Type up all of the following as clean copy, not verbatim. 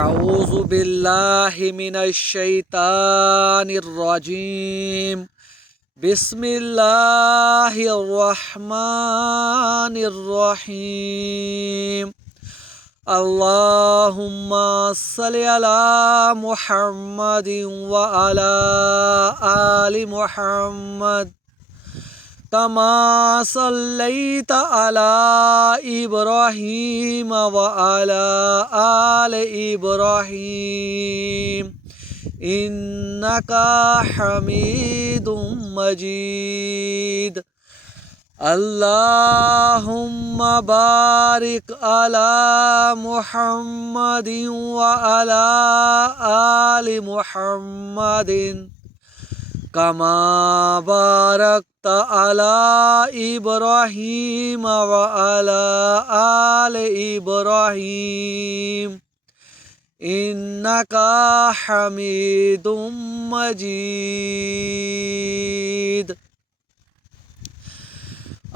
أعوذ بالله من الشيطان الرجيم بسم الله الرحمن الرحيم اللهم صل على محمد وعلى آل محمد كما صليت على إبراهيم وعلى آل إبراهيم إنك حميد مجيد اللهم بارك على محمد وعلى آل محمد كما باركت على إبراهيم وعلى آل إبراهيم إنك حميد مجيد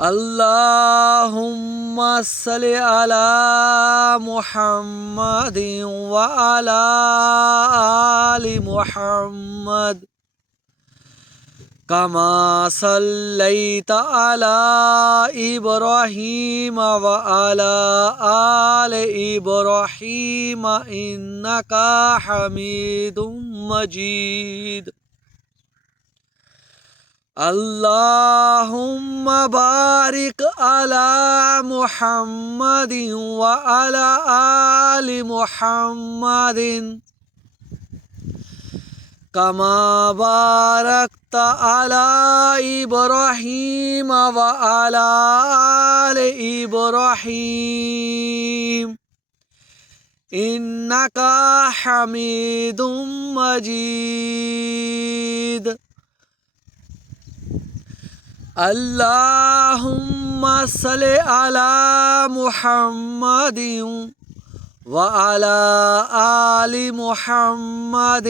اللهم صل على محمد وعلى آل محمد كما صليت على إبراهيم وعلى آل إبراهيم إنك حميد مجيد اللهم بارك على محمد وعلى آل محمد كما باركت على إبراهيم وعلى آل إبراهيم إنك حميد مجيد اللهم صل على محمد وعلى آل محمد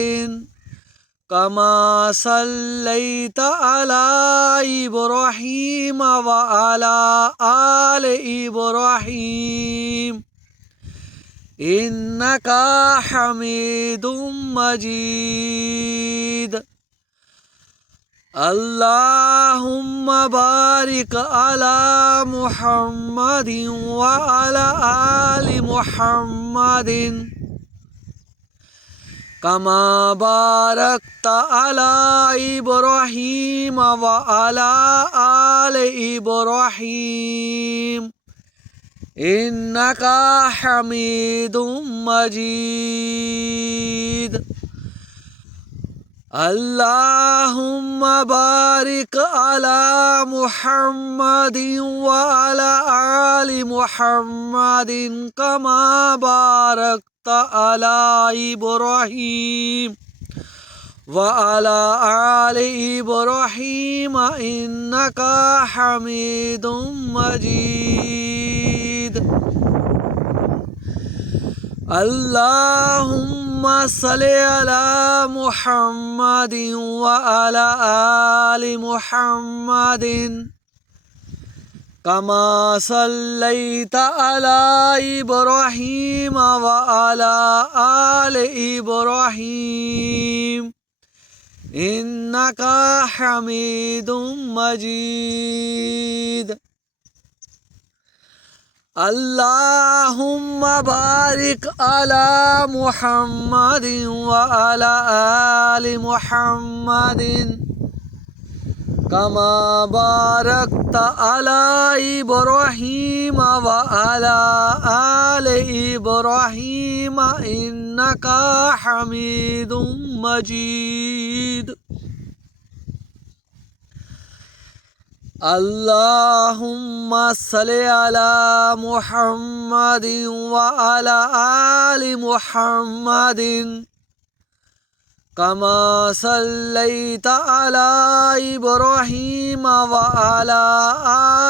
كما صليت على إبراهيم وعلى آل إبراهيم إنك حميد مجيد اللهم بارك على محمد وعلى آل محمد كما باركت على إبراهيم وعلى آل إبراهيم إنك حميد مجيد اللهم بارك على محمد وعلى آل محمد كما باركت على إبراهيم وعلى آل إبراهيم إنك حميد مجيد اللهم صل على محمد وعلى آل محمد كما صليت على إبراهيم وعلى آل إبراهيم إنك حميد مجيد اللهم بارك على محمد وعلى آل محمد كما باركت على إبراهيم وعلى آل إبراهيم إنك حميد مجيد اللهم صل على محمد وعلى آل محمد كما صليت على إبراهيم وعلى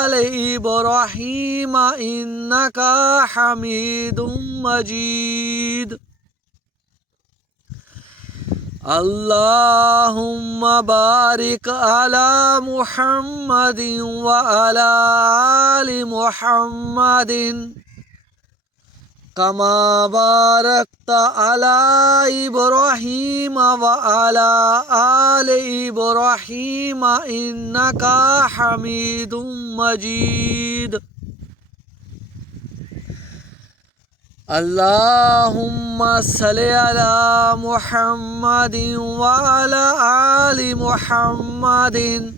آل إبراهيم إنك حميد مجيد اللهم بارك على محمد وعلى آل محمد कमा बारकता अला इब्राहीम व अला आले इब्राहीम इन्नका हमीदुम मजीद। अल्लाहुम्मा सल्लि अला मुहम्मदिन व अला आलि मुहम्मदिन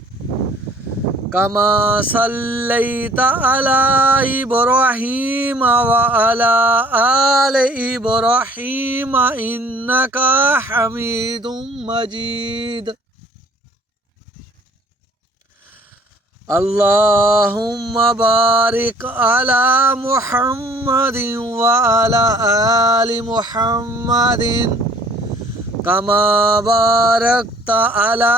कमा सल्लैता अला इब्राहीम व अला आलि इब्राहीम इन्नका हमीदुम मजीद। अल्लाहुम्मा बारिक अला मुहम्मदिन व अला आलि मुहम्मदिन कमा बारकता अला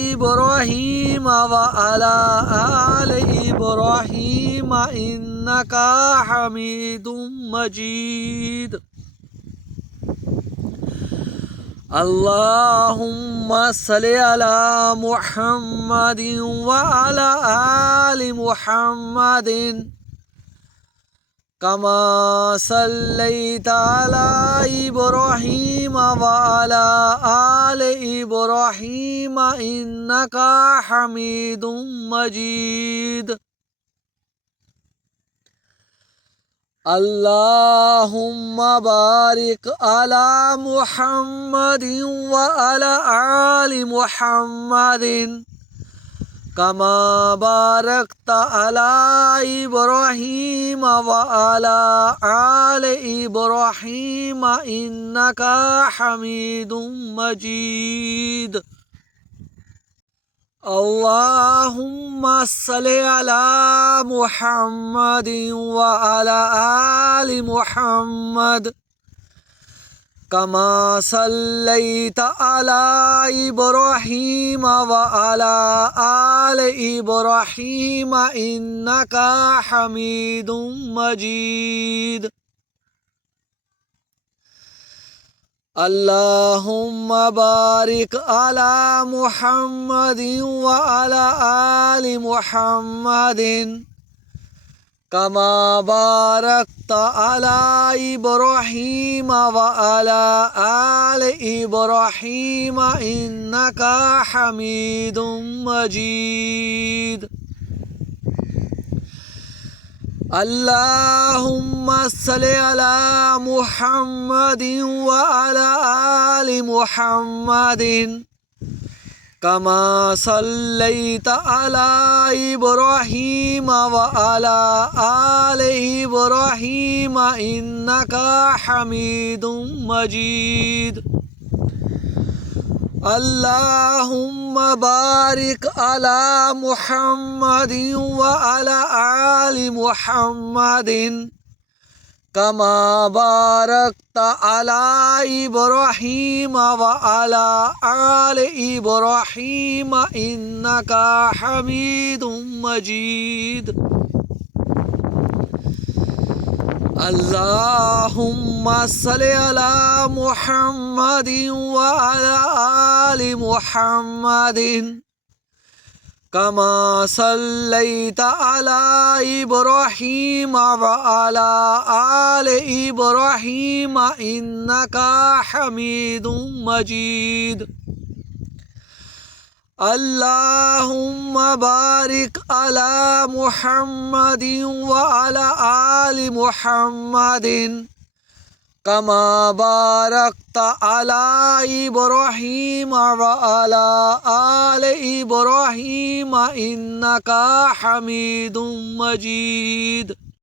इब्राहीम व अला आलि इब्राहीम इन्नका हमीदुम मजीद। अल्लाहुम्मा सल्लि अला मुहम्मदिन व अला आलि मुहम्मदिन कमा सल्लैता अला इब्राहीम व अला आलि इब्राहीम इन्नका हमीदुम मजीद। अल्लाहुम्मा बारिक अला मुहम्मदिन व अला आलि मुहम्मदिन कमा बारकता अला इब्राहीम व अला आलि इब्राहीम इन्नका हमीदुम मजीद। अल्लाहुम्मा सल्लि अला मुहम्मदिन व अला आलि मुहम्मद कमा सल्लैता अला इब्राहीम व अला आलि इब्राहीम इन्नका हमीदुम मजीद। अल्लाहुम्मा बारिक अला मुहम्मदिन व अला आलि मुहम्मदिन कमा बारकता अला इब्राहीम व अला आलि इब्राहीम इन्नका हमीदुम मजीद। अल्लाहुम्मा सल्लि अला मुहम्मदिन व अला आलि मुहम्मदिन कमा सल्लैता अला इब्राहीम व अला आलि इब्राहीम इन्नका हमीदुम मजीद। अल्लाहुम्मा बारिक अला मुहम्मदिन व अला आलि मुहम्मदिन कमा बारकता अला इब्राहीम व अला आलि इब्राहीम इन्नका हमीदुम मजीद। अल्लाहुम्मा सल्लि अला मुहम्मदिन व अला आलि मुहम्मदिन कमा सल्लैता अला इब्राहीम व अला आलि इब्राहीम इन्नका हमीदुम मजीद। अल्लाहुम्मा बारिक अला मुहम्मदिन व अला आलि मुहम्मदिन कमा बारकता अला इब्राहीम व अला आलि इब्राहीम इन्नका हमीदुम मजीद।